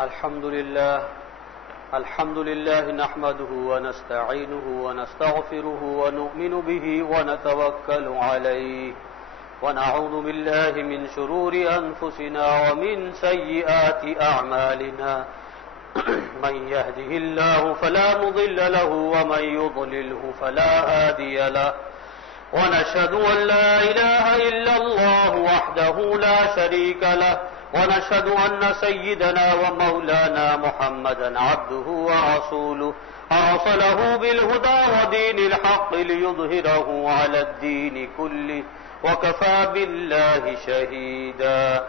الحمد لله نحمده ونستعينه ونستغفره ونؤمن به ونتوكل عليه ونعوذ بالله من شرور أنفسنا ومن سيئات أعمالنا من يهده الله فلا مضل له ومن يضلله فلا هادي له ونشهد أن لا إله إلا الله وحده لا شريك له ونشهد أن سيدنا ومولانا محمدا عبده ورسوله أرسله بالهدى ودين الحق ليظهره على الدين كله وكفى بالله شهيدا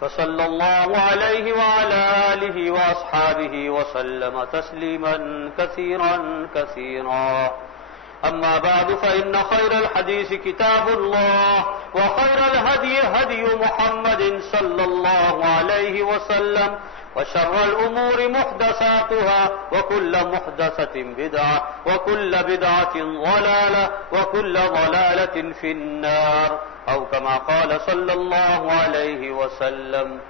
فصلى الله عليه وعلى آله وأصحابه وسلم تسليما كثيرا كثيرا أما بعد فإن خير الحديث كتاب الله وخير الهدي هدي محمد صلى الله عليه وسلم وشر الأمور محدثاتها وكل محدثة بدعة وكل بدعة ضلالة وكل ضلالة في النار أو كما قال صلى الله عليه وسلم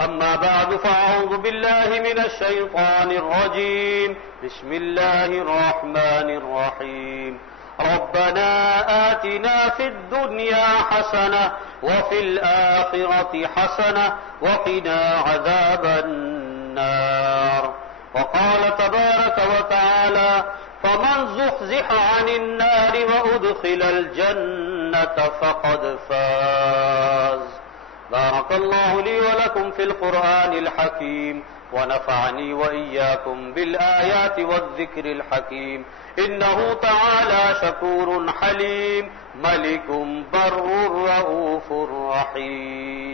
أما بعد فأعوذ بالله من الشيطان الرجيم بسم الله الرحمن الرحيم ربنا آتنا في الدنيا حسنة وفي الآخرة حسنة وقنا عذاب النار وقال تبارك وتعالى فمن زحزح عن النار وأدخل الجنة فقد فاز بارك الله لي ولكم في القرآن الحكيم ونفعني وإياكم بالآيات والذكر الحكيم إنه تعالى شكور حليم ملك بر رؤوف رحيم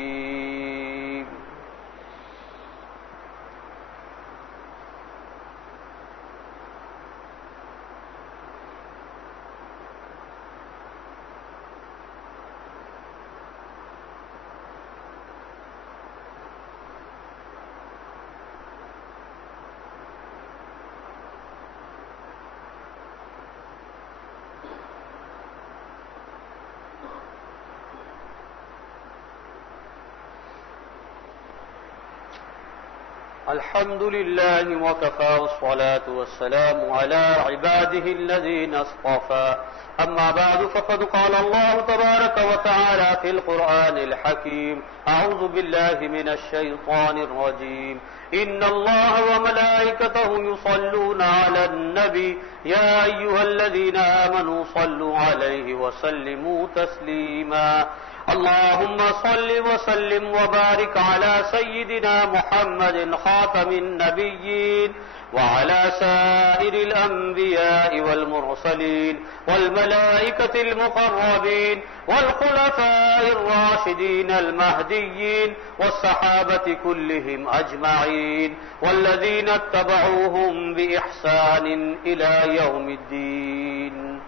الحمد لله وكفى والصلاة والسلام على عباده الذين اصطفى أما بعد فقد قال الله تبارك وتعالى في القرآن الحكيم أعوذ بالله من الشيطان الرجيم إن الله وملائكته يصلون على النبي يا أيها الذين آمنوا صلوا عليه وسلموا تسليما اللهم صل وسلم وبارك على سيدنا محمد خاتم النبيين وعلى سائر الأنبياء والمرسلين والملائكة المقربين والخلفاء الراشدين المهديين والصحابة كلهم أجمعين والذين اتبعوهم بإحسان إلى يوم الدين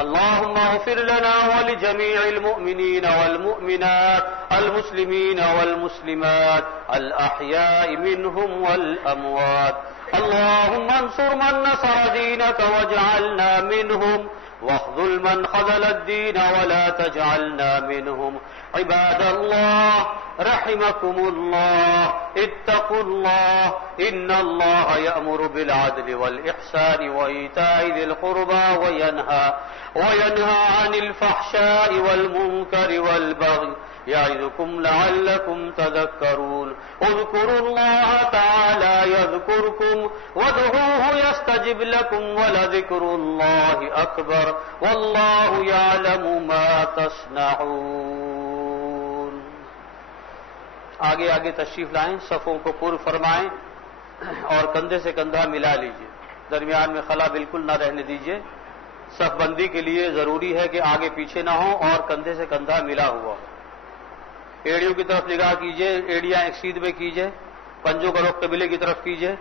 اللهم اغفر لنا ولجميع المؤمنين والمؤمنات المسلمين والمسلمات الأحياء منهم والأموات اللهم انصر من نصر دينك واجعلنا منهم واخذل من خذل الدين ولا تجعلنا منهم عباد الله رحمكم الله اتقوا الله إن الله يأمر بالعدل والإحسان وإيتاء ذي القربى وينهى عن الفحشاء والمنكر والبغي يعظكم لعلكم تذكرون اذكروا الله تعالى يذكركم وادعوه يستجب لكم ولذكر الله أكبر والله يعلم ما تصنعون आगे आगे तशरीफ लाएं, सफ़ों को पूर्व फरमाएं और कंधे से कंधा मिला लीजिए। दरमियान में खला बिल्कुल ना रहने दीजिए। सफबंदी के लिए जरूरी है कि आगे पीछे ना हो और कंधे से कंधा मिला हुआ हो। एड़ियों की तरफ निगाह कीजिए, एड़ियां एक सीध में कीजिए, पंजों का रुख कबीले की तरफ कीजिए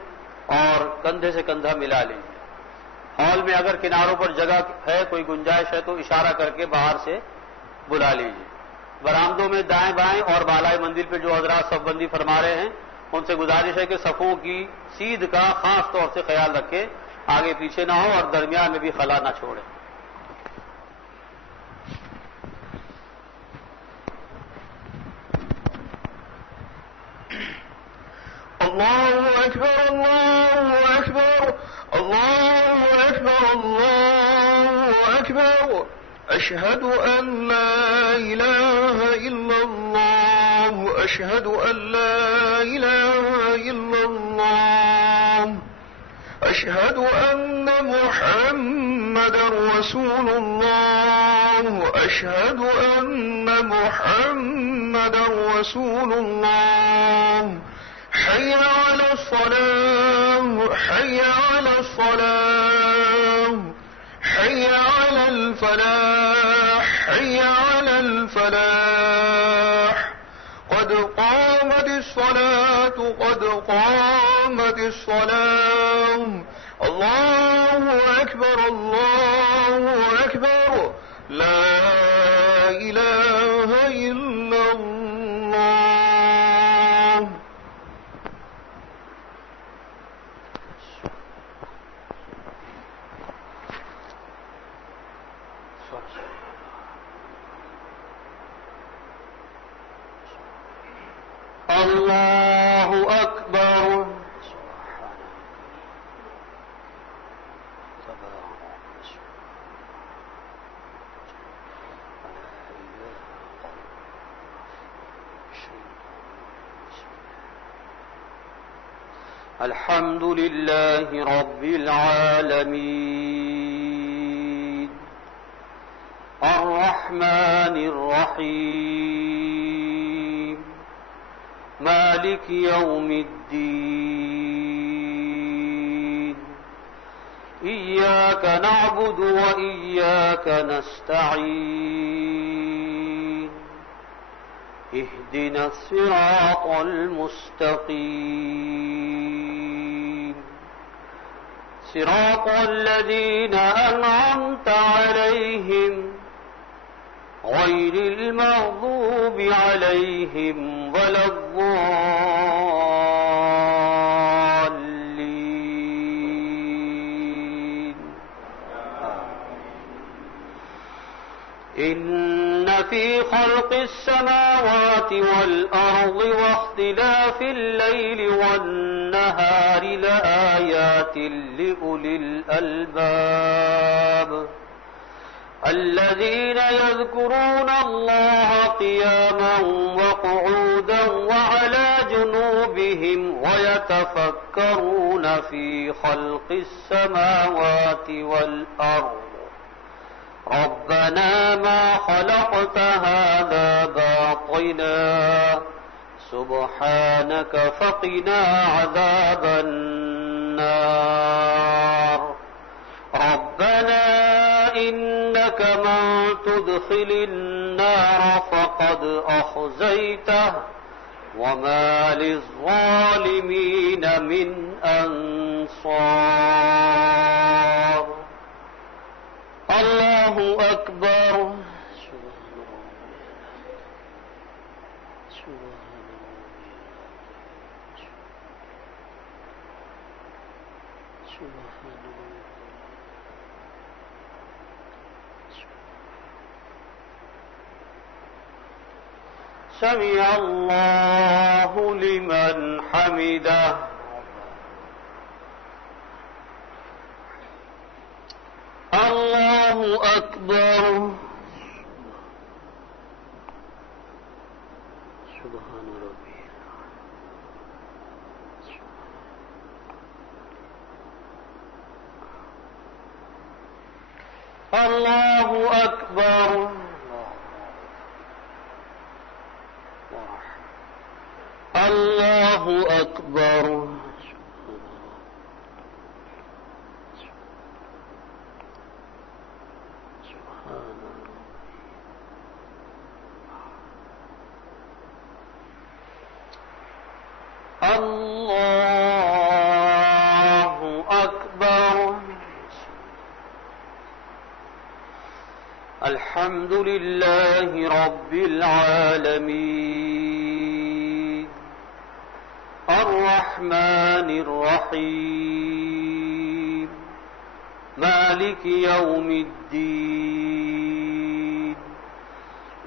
और कंधे से कंधा मिला लीजिए। हॉल में अगर किनारों पर जगह है, कोई गुंजाइश है तो इशारा करके बाहर से बुला लीजिए। बरामदों में दाएं बाएं और बालाए मंदिर पे जो हजरात सफबंदी फरमा रहे हैं उनसे गुजारिश है कि सफ़ों की सीध का खास तौर से ख्याल रखें, आगे पीछे ना हो और दरमियान में भी खला ना छोड़े। الله أكبر الله أكبر الله أكبر الله أكبر أشهد أن لا إله إلا الله أشهد أن لا إله إلا الله أشهد أن محمدا رسول الله أشهد أن محمدا رسول الله حي على الصلاة حي على الصلاة حي على الفلاح حي على الفلاح قد قامت الصلاة قد قامت الصلاة الله أكبر الله أكبر لا إله إلا الله. الله أكبر. الحمد لله رب العالمين الرحمن الرحيم مالك يوم الدين إياك نعبد وإياك نستعين اهدنا الصراط المستقيم صراط الذين أنعمت عليهم غير المغضوب عليهم ولا الضالين. إن في خلق السماوات والأرض واختلاف الليل والنهار لآيات لأولي الألباب الذين يذكرون الله قياما وقعودا وعلى جنوبهم ويتفكرون في خلق السماوات والأرض ربنا ما خلقت هذا باطلا سبحانك فقنا عذاب النار. ربنا إنك من تدخل النار فقد أخزيته وما للظالمين من أنصار. الله أكبر. سمع الله لمن حمده. الله أكبر. سبحان ربي. الله أكبر. الله أكبر. الله أكبر. الحمد لله رب العالمين الرحمن الرحيم مالك يوم الدين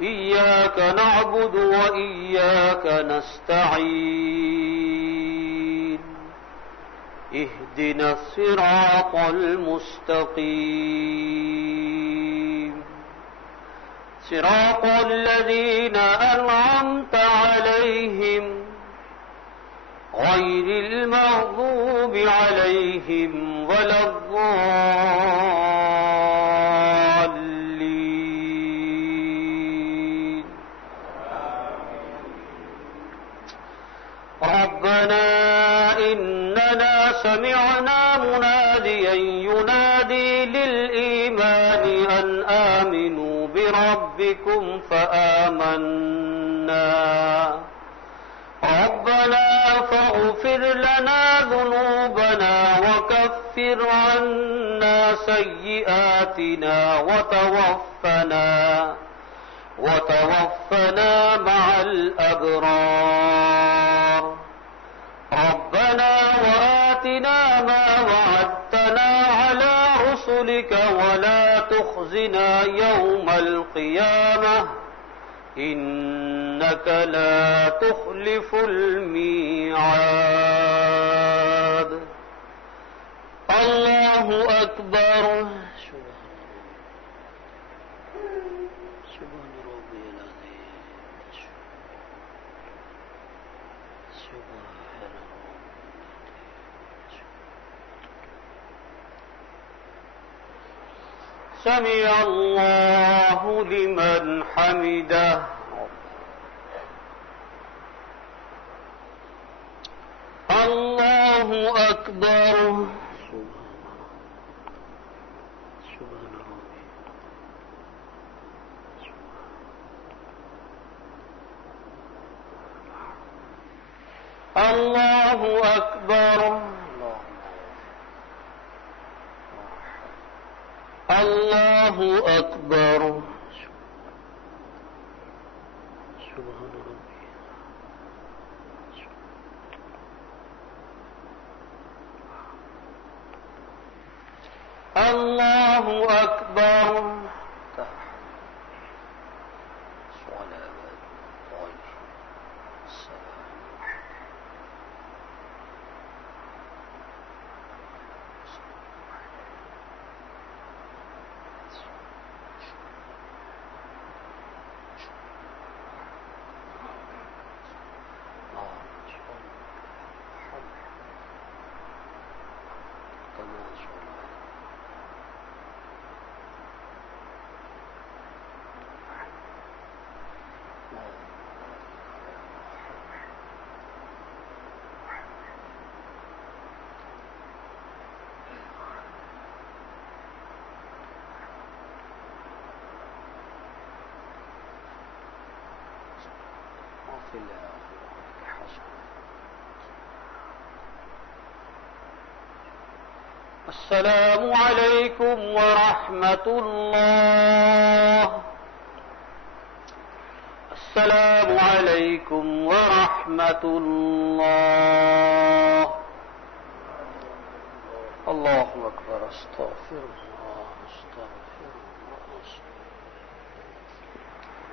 إياك نعبد وإياك نستعين اهدنا الصراط المستقيم صراط الذين أنعمت عليهم غير المغضوب عليهم ولا الضالين ربنا إننا سمعنا مناديا ينادي للإيمان أن آمنوا بربكم فآمنا ربنا فاغفر لنا ذنوبنا وكفر عنا سيئاتنا وتوفنا مع الأبرار ربنا وآتنا ما وعدتنا على رسلك ولا تخزنا يوم القيامة إنك لا تخلف الميعاد الله أكبر سبحان ربي العظيم سمع الله لمن حمده الله أكبر سبحان ربي الله أكبر الله أكبر سبحان ربي الله أكبر السلام عليكم ورحمة الله السلام عليكم ورحمة الله الله أكبر استغفر الله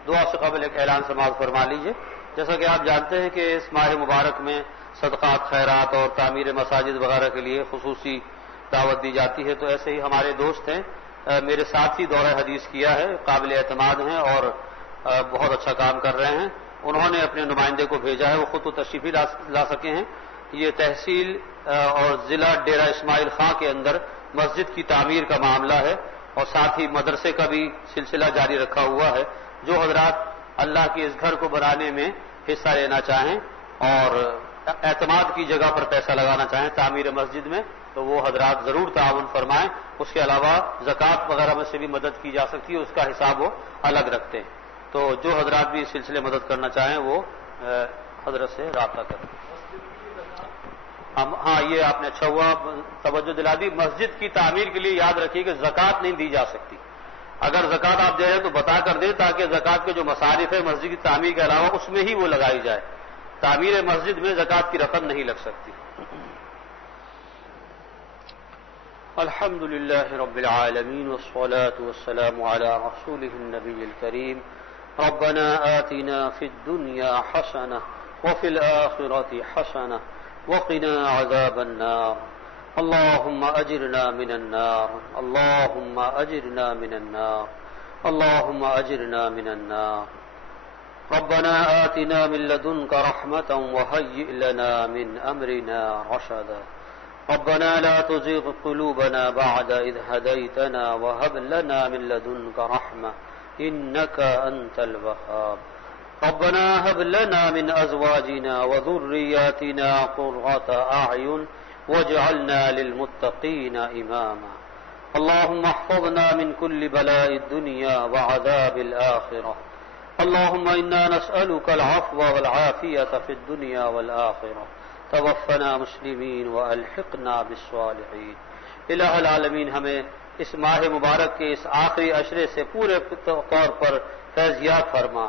दुआ से कबल एक ऐलान समाअत फरमा लीजिए। जैसा कि आप जानते हैं कि इस माह मुबारक में सदक़ात खैरात और तामीर मसाजिद वगैरह के लिए खुसूसी दावत दी जाती है। तो ऐसे ही हमारे दोस्त हैं, मेरे साथ ही दौरा हदीस किया है, काबिल एतमाद हैं और बहुत अच्छा काम कर रहे हैं। उन्होंने अपने नुमाइंदे को भेजा है, वो खुद तो तशरीफ ही ला सके हैं। ये तहसील और जिला डेरा इस्माइल खां के अंदर मस्जिद की तामीर का मामला है और साथ ही मदरसे का भी सिलसिला जारी रखा हुआ है। जो हजरात अल्लाह के इस घर को बनाने में हिस्सा लेना चाहें और एतमाद की जगह पर पैसा लगाना चाहें तामीर मस्जिद में, तो वो हजरात जरूर ताउन फरमाएं। उसके अलावा ज़कात वगैरह में से भी मदद की जा सकती है, उसका हिसाब वो अलग रखते हैं। तो जो हजरात भी इस सिलसिले मदद करना चाहें वो हजरत से राब्ता करें। हाँ, ये आपने अच्छा हुआ तवज्जो दिला दी। मस्जिद की तामीर के लिए याद रखिए कि ज़कात नहीं दी जा सकती। अगर ज़कात आप दे रहे हैं तो बता कर दें ताकि ज़कात के जो मसारिफ है मस्जिद की तामीर के अलावा उसमें ही वो लगाई जाए। तामीर मस्जिद में ज़कात की रकम नहीं लग सकती। अल्हम्दुलिल्लाह रब्बिल आलमीन वस्सलातु वस्सलामु अला रसूलिहिन नबिय्यिल करीम रब्बना आतिना फिद दुनिया हसनह व फिल आखिरति हसनह व क़िना अज़ाबन नार اللهم أجرنا من النار اللهم أجرنا من النار اللهم أجرنا من النار ربنا آتنا من لدنك رحمة وهيئ لنا من أمرنا رشدا ربنا لا تزغ قلوبنا بعد إذ هديتنا وهب لنا من لدنك رحمة إنك أنت الوهاب ربنا هب لنا من أزواجنا وذرياتنا قرة أعين واجعلنا للمتقين إماما اللهم احفظنا من كل بلاء الدنيا وعذاب الآخرة اللهم إنا نسألك العفو والعافية في الدنيا والآخرة توفنا मुस्लिमीन व अलहिक़ना बिस्सालिहीन। इलाह आलमीन हमें इस माह मुबारक के इस आखिरी अशरे से पूरे तौर पर फैज़याब फरमा।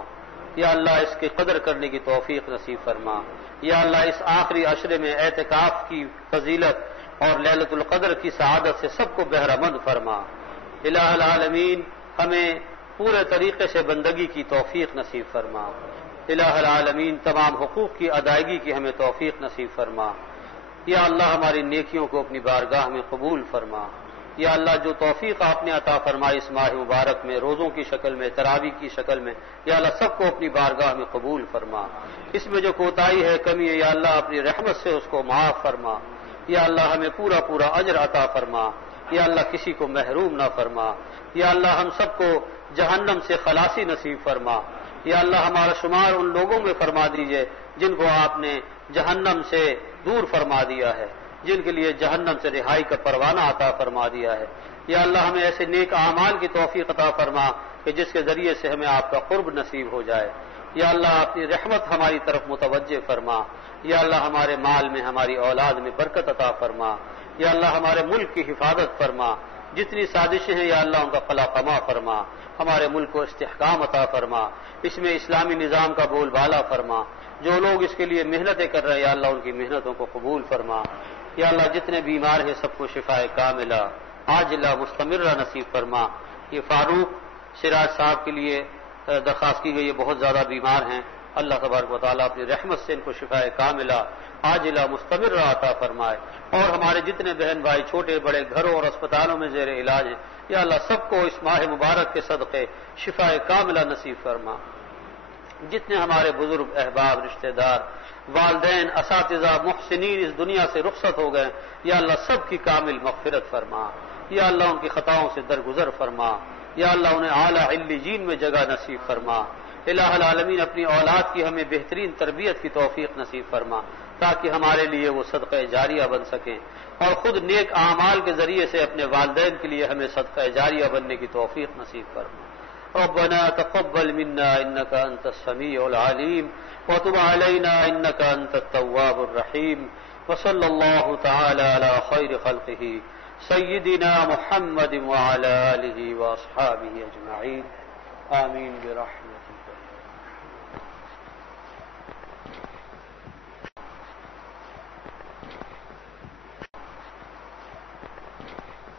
या अल्लाह इसकी कदर करने की तौफीक नसीब फरमा। या अल्लाह इस आखिरी अशरे में एतिकाफ की फजीलत और लैलतुल क़द्र की सआदत से सबको बहरामंद फरमा। इलाह आलमीन हमें पूरे तरीके से बंदगी की तौफीक नसीब फरमा। इलाह आलमीन तमाम हुकूक की अदायगी की हमें तौफीक नसीब फरमा। या अल्लाह हमारी नेकियों को अपनी बारगाह में कबूल फरमा। या अल्लाह जो तौफीक आपने अता फरमाई इस माह मुबारक में रोज़ों की शक्ल में तरावी की शक्ल में, या अल्लाह सबको अपनी बारगाह में कबूल फरमा। इसमें जो कोताही है कमी है या अल्लाह अपनी रहमत से उसको माफ़ फरमा। या अल्लाह हमें पूरा पूरा अजर अता फरमा। या अल्लाह किसी को महरूम ना फरमा। या अल्लाह हम सबको जहन्नम से खलासी नसीब फरमा। या अल्लाह हमारा शुमार उन लोगों में फरमा दीजिए जिनको आपने जहन्नम से दूर फरमा दिया है, जिनके लिए जहन्नम से रिहाई का परवाना अता फरमा दिया है। या अल्लाह हमें ऐसे नेक आमाल की तौफीक अता फरमा कि जिसके जरिए से हमें आपका कुर्ब नसीब हो जाए। या अल्लाह अपनी रहमत हमारी तरफ मुतवज्जे फरमा। या अल्लाह हमारे माल में हमारी औलाद में बरकत अता फरमा। या अल्लाह हमारे मुल्क की हिफाजत फरमा। जितनी साजिशें हैं या अल्लाह उनका फलाफमा फरमा। हमारे मुल्क को इस्तेहकाम अता फरमा। इसमें इस्लामी निज़ाम का बोलबाला फरमा। जो लोग इसके लिए मेहनतें कर रहे हैं या अल्लाह उनकी मेहनतों को कबूल फरमा। या अल्लाह जितने बीमार हैं सबको शिफाए कामिला आजिला मुस्तमिर्रा नसीब फरमा। ये फारूक सिराज साहब के लिए दरख्वास्त की गई है, बहुत ज्यादा बीमार हैं। अल्लाह तबारक व तआला अपनी रहमत से इनको शिफाए कामिला आजिला मुस्तमिर्रा अता फरमाए। और हमारे जितने बहन भाई छोटे बड़े घरों और अस्पतालों में ज़ेर इलाज हैं या अल्लाह सबको इस माह मुबारक के सदक़े शिफाए कामिला नसीब फरमा। जितने हमारे बुजुर्ग अहबाब रिश्तेदार वालदैन असातिज़ा मुहसिनीन इस दुनिया से रुखसत हो गए या अल्लाह सबकी कामिल मग़फ़िरत फरमा। या अल्लाह उनकी खताओं से दरगुजर फरमा। या अल्लाह उन्हें आला इल्लिजीन में जगह नसीब फरमा। इलाह आलमीन अपनी औलाद की हमें बेहतरीन तरबियत की तौफीक नसीब फरमा ताकि हमारे लिए वो सदक़े जारिया बन सकें और खुद नेक आमाल के जरिए से अपने वालदैन के लिए हमें सदक़े जारिया बनने की तौफीक नसीब फरमा। रब्बना तक़ब्बल मिन्ना इन्नका अंतस समीउल अलीम व तुब अलैना इन्नका अंतत तव्वाबुर रहीम व सल्लल्लाहु तआला अला खैरि खल्क़िही सय्यिदिना मुहम्मद व अला आलिहि व अस्हाबिहि अजमईन आमीन बिरहमतिक।